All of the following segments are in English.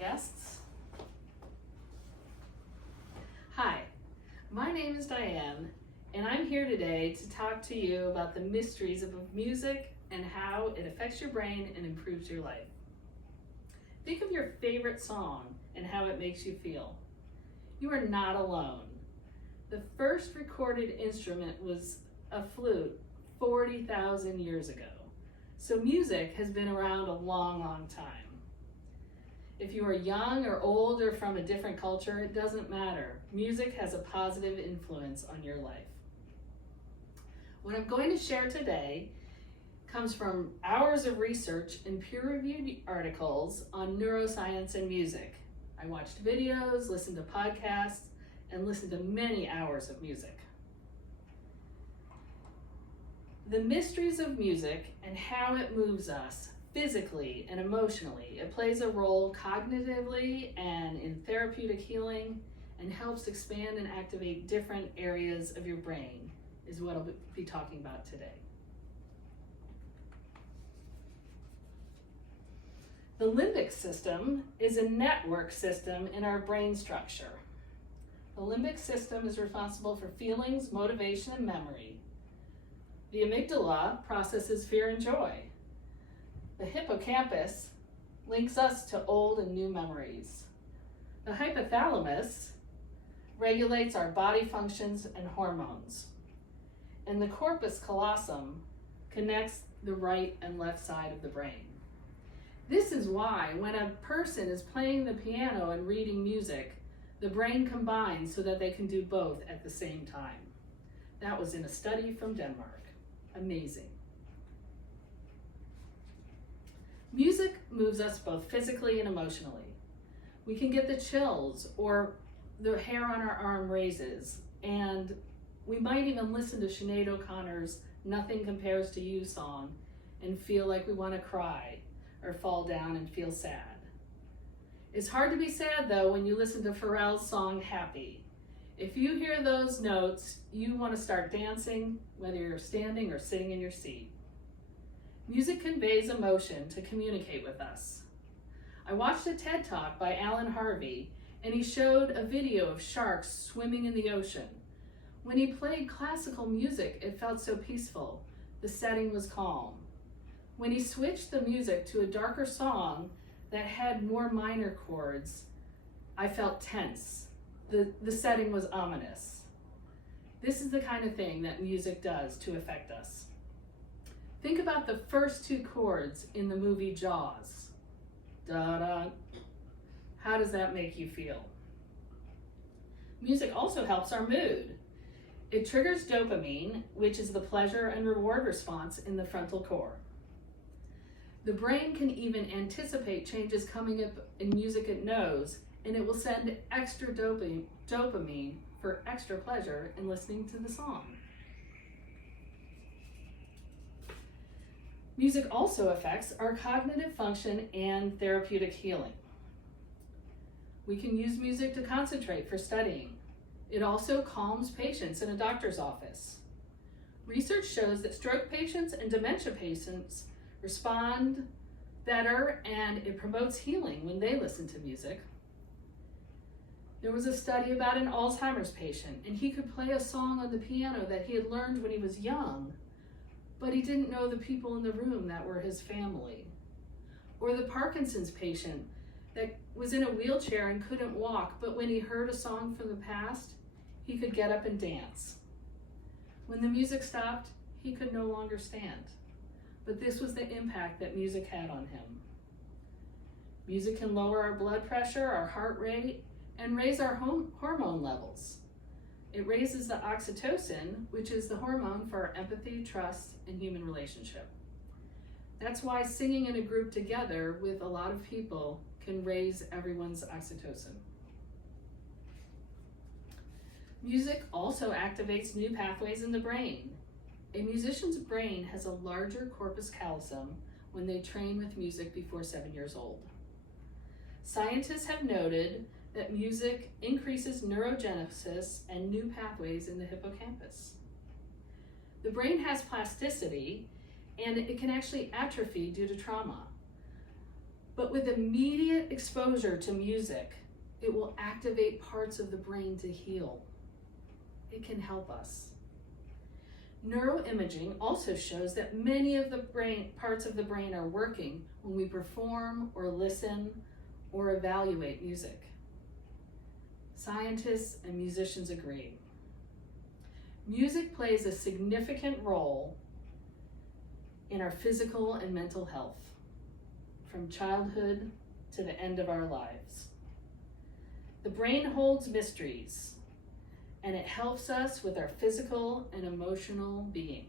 guests. Hi, my name is Diane, and I'm here today to talk to you about the mysteries of music and how it affects your brain and improves your life. Think of your favorite song and how it makes you feel. You are not alone. The first recorded instrument was a flute 40,000 years ago. So music has been around a long, long time. If you are young or old or from a different culture, it doesn't matter. Music has a positive influence on your life. What I'm going to share today comes from hours of research and peer-reviewed articles on neuroscience and music. I watched videos, listened to podcasts, and listened to many hours of music. The mysteries of music and how it moves us physically and emotionally. It plays a role cognitively and in therapeutic healing and helps expand and activate different areas of your brain is what I'll be talking about today. The limbic system is a network system in our brain structure. The limbic system is responsible for feelings, motivation, and memory. The amygdala processes fear and joy. The hippocampus links us to old and new memories. The hypothalamus regulates our body functions and hormones. And the corpus callosum connects the right and left side of the brain. This is why when a person is playing the piano and reading music, the brain combines so that they can do both at the same time. That was in a study from Denmark. Amazing. Music moves us both physically and emotionally. We can get the chills or the hair on our arm raises, and we might even listen to Sinead O'Connor's Nothing Compares to You song and feel like we want to cry or fall down and feel sad. It's hard to be sad though when you listen to Pharrell's song Happy. If you hear those notes, you want to start dancing, whether you're standing or sitting in your seat. Music conveys emotion to communicate with us. I watched a TED Talk by Alan Harvey, and he showed a video of sharks swimming in the ocean. When he played classical music, it felt so peaceful. The setting was calm. When he switched the music to a darker song that had more minor chords, I felt tense. The setting was ominous. This is the kind of thing that music does to affect us. Think about the first two chords in the movie Jaws. Da-da. How does that make you feel? Music also helps our mood. It triggers dopamine, which is the pleasure and reward response in the frontal core. The brain can even anticipate changes coming up in music it knows, and it will send extra dopamine for extra pleasure in listening to the song. Music also affects our cognitive function and therapeutic healing. We can use music to concentrate for studying. It also calms patients in a doctor's office. Research shows that stroke patients and dementia patients respond better, and it promotes healing when they listen to music. There was a study about an Alzheimer's patient, and he could play a song on the piano that he had learned when he was young, but he didn't know the people in the room that were his family. Or the Parkinson's patient that was in a wheelchair and couldn't walk, but when he heard a song from the past, he could get up and dance. When the music stopped, he could no longer stand. But this was the impact that music had on him. Music can lower our blood pressure, our heart rate, and raise our hormone levels. It raises the oxytocin, which is the hormone for our empathy, trust, and human relationship. That's why singing in a group together with a lot of people can raise everyone's oxytocin. Music also activates new pathways in the brain. A musician's brain has a larger corpus callosum when they train with music before 7 years old. Scientists have noted that music increases neurogenesis and new pathways in the hippocampus. The brain has plasticity, and it can actually atrophy due to trauma. But with immediate exposure to music, it will activate parts of the brain to heal. It can help us. Neuroimaging also shows that many of the parts of the brain are working when we perform or listen or evaluate music. Scientists and musicians agree. Music plays a significant role in our physical and mental health, from childhood to the end of our lives. The brain holds mysteries, and it helps us with our physical and emotional being.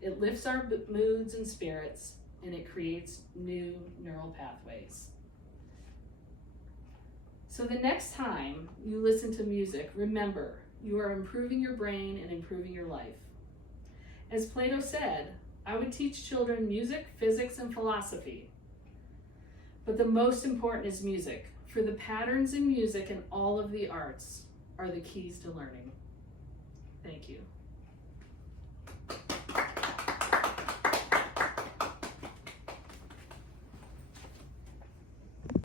It lifts our moods and spirits, and it creates new neural pathways. So the next time you listen to music, remember, you are improving your brain and improving your life. As Plato said, I would teach children music, physics, and philosophy. But the most important is music, for the patterns in music and all of the arts are the keys to learning. Thank you.